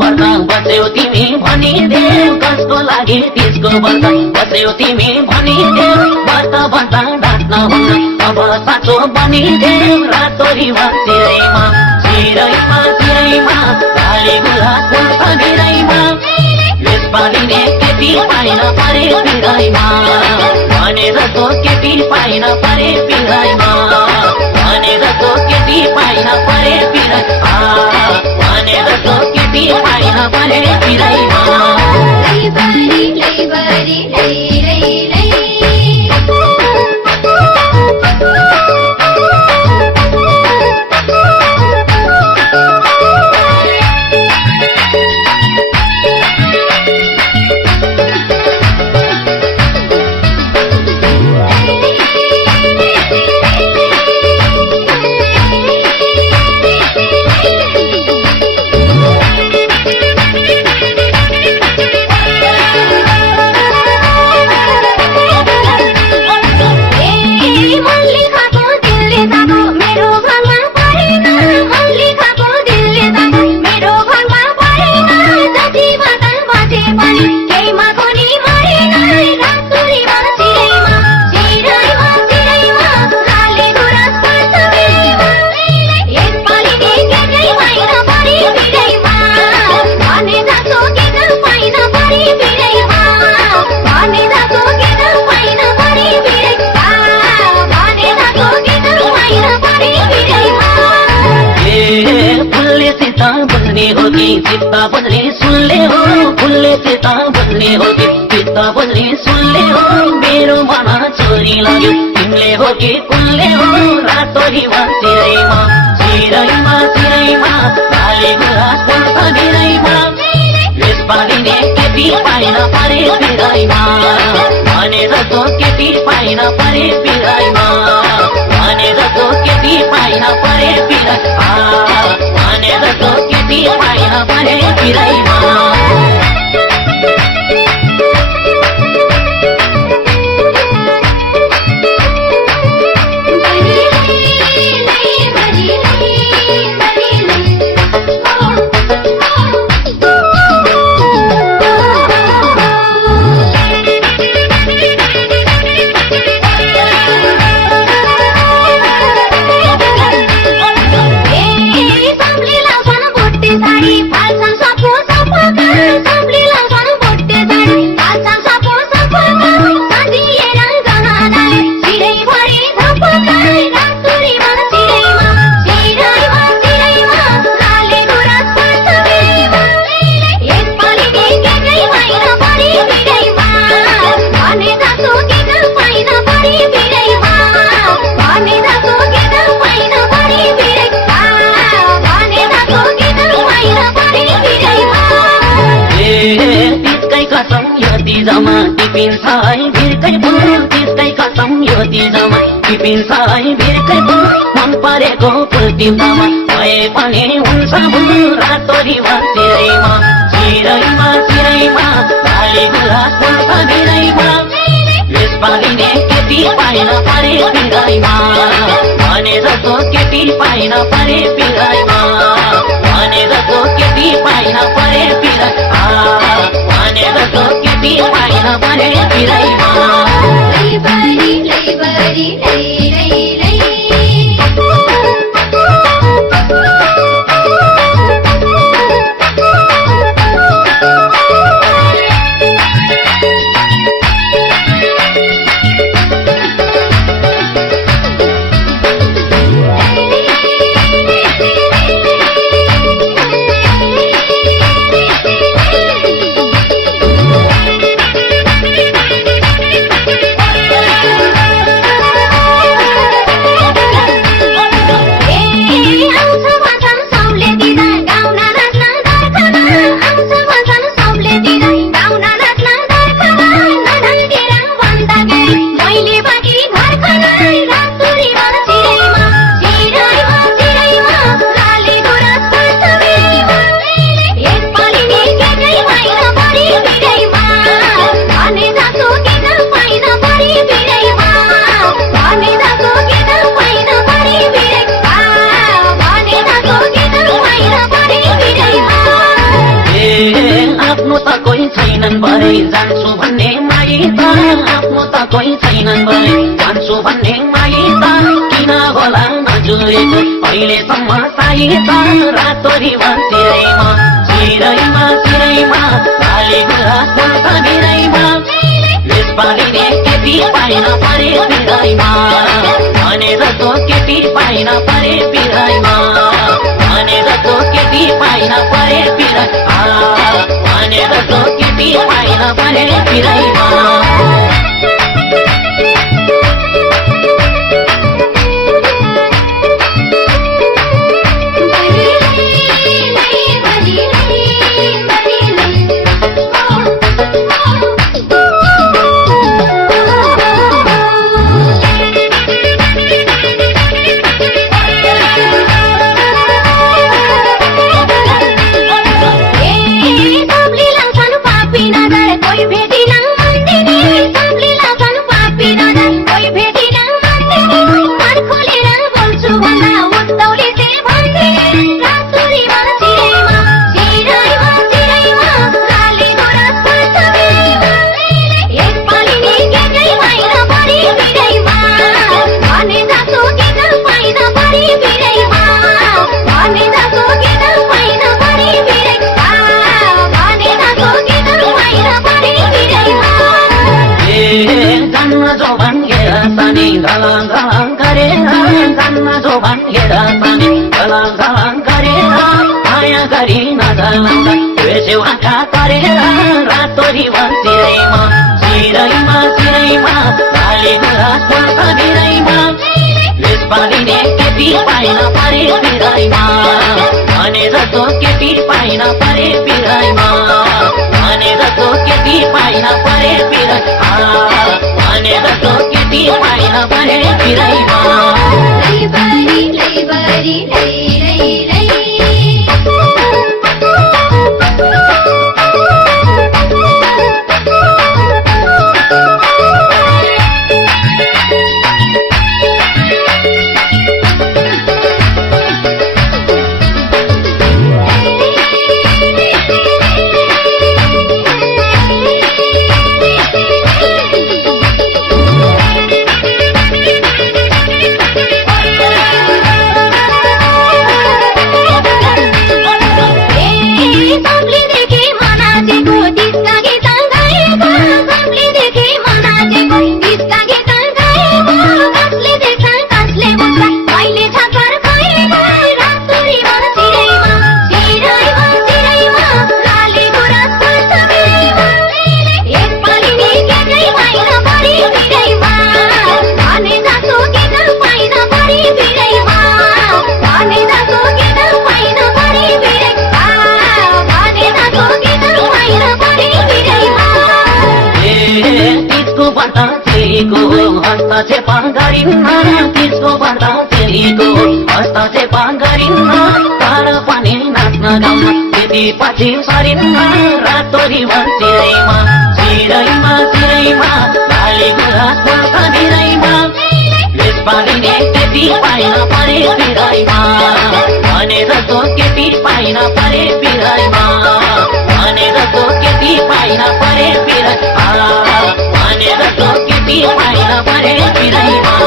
व्रत बस्यौ तिमी भनिदेऊ कसको लागि त्यसको व्रत बस्यौ तिमी भनिदेऊ व्रत बस्दा ढाक्न हुन्न अब साँचो बनिदेऊ रातोरीमा चिरैमा चिरैमा चिरैमा काली गुलाब फुल्छ गिरैमा यसपालिने केटी पाइन परे पिराइमा भने जस्तो केटी पाइन परे पिराइमा भने जस्तो केटी पाइन परे पिराइमा भने जस्तो केटी पाइन परे पिराइमा लैबरी लैबरी लै लै लै चित्त बुझ्ने सुनले हो फुलले चित्त बुझ्ने हो कि चित्त बुझ्ने सुनले हो मेरो मन छोरी लाग्यो तिमीले हो कि कुनले हो रातोरीमा चिरैमा चिरैमा चिरैमा काली गुलाब फुल्छ गिरैमा यसपालिने केटी पाइन परे पिराइमा भने जस्तो केटी पाइन परे पिराइमा भने जस्तो केटी पाइन परे पिराइमा भने जस्तो केटी पाइन परे पिराइमा जमा टिपिन्छ है भिरकै फुल त्यसकै कसम यो तिजमा टिपिन्छ है भिरकै फुल मन परेको फुल टिप्दामा भए पनि हुन्छ भुल रातोरीमा चिरैमा चिरैमा चिरैमा काली गुलाब फुल्छ गिरैमा यसपालिने केटी पाइन परे पिराइमा भने जस्तो केटी पाइन परे पिराइमा भने जस्तो केटी पाइन परे पिराइमा भने जस्तो केटी पाइन परे पिराइमा लैबरी लैबरी लै लै लै आफ्नो त कोही छैनन् भने भन्छु भन्ने माई त किन होला नजुरेको अहिलेसम्म साई त रातो रिबन चिरैमा चिरैमा चिरैमा लाली गुराँस पर्छ भिरैमा यसपालिले केटी पाइन परे बिरैमा भनेर तो केटी पाइन परे बिरैमा भनेर तो केटी पाइन परे बिरै भनेर तो केटी पाइन परे बिरैमा गलाङ गलाङ गरेर जान्न जो भनेर ताने गलाङ गलाङ गरेर माया गरी नजलाउँदा बेस्यौ आँखा गरेर रातो रिबन चिरैमा चिरैमा चिरैमा लाली गुराँस पर्छ भिरैमा यसपालिले केटी पाइन परे बिरैमा भनेर तो केटी पाइन परे बिरैमा भनेर तो केटी पाइन परे बिरै भनेर तो केटी पाइन परे बिरैमा लैबरी लैबरी लै लै लै हस्तक्षेप गरिन्न त्यसको बाट चेलीको हस्तक्षेप गरिन्न तर पनि नाच्न गाउन त्यति पछि सरिन्न रातो रिबन चिरैमा चिरैमा चिरैमा लाली गुराँस पर्छ भिरैमा यसपालिले केटी पाइन परे बिरैमा भनेर तो केटी पाइन परे बिरैमा भनेर तो केटी पाइन परे बिरै भनेर तो केटी पाइन परे बिरैमा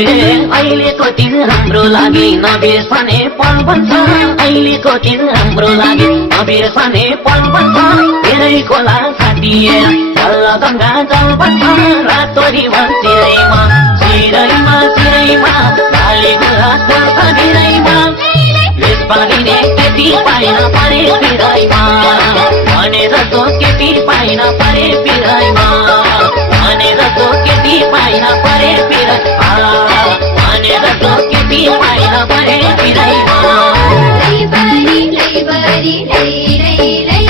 अहिलेको दिन हाम्रो लागि नबिर्सने पल बन्छ अहिलेको दिन हाम्रो लागि नबिर्सने पल बन्छ धेरै खोला साटिएर तल्ल गङ्गा जल बन्छ रातो रिभर चिरैमा चिरैमा चिरैमा लाली गुराँस बन्छ भिरैमा यसपालिने केटी पाइन परे पिराइमा भने जस्तो केटी पाइन परे पिराइमा भने जस्तो केटी पाइन परे पिराइमा भने जस्तो केटी पाइन परे पिराइमा लैबरी लैबरी लै लै लै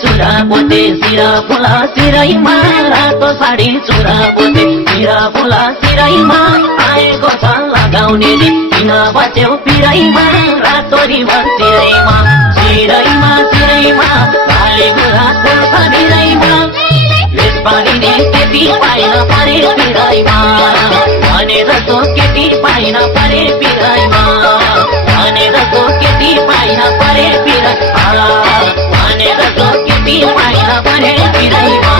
चुरा पोते सिरा फुला सिरैमा रातो साडी चुरा पोते सिरा फुला सिरैमा आएको छ लगाउने दिन किन बच्यौ पिरैमा रातो रिभर चिरैमा चिरैमा चिरैमा लाली गुराँस बन्छ भिरैमा यसपालिने केटी पाइन परे पिराइमा भने जस्तो केटी पाइन परे पिराइमा भने जस्तो केटी पाइन परे पिराइमा भने जस्तो केटी पाइन परे पिराइमा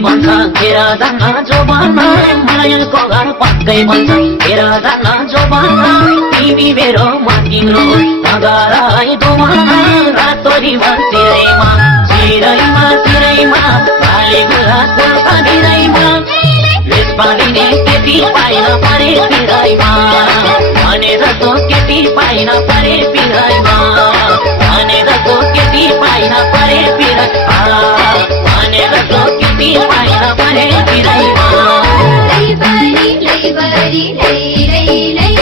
भन्छ तेरा जान्न जो भन्न मायाको घर पक्कै भन्छ तेरा जान्न जो भन्न तिमी मेरो म तिम्रो नगर दोमना रातो रिभर चिरैमा चिरैमा चिरैमा लाली गुराँस बन्छ भिरैमा यसपालिने केटी पाइन परे पिराइमा भने जस्तो केटी पाइन परे पिराइमा भने जस्तो केटी पाइन परे पिराइमा भने जस्तो केटी पाइन परे पिराइमा लैबरी लैबरी लै लै लै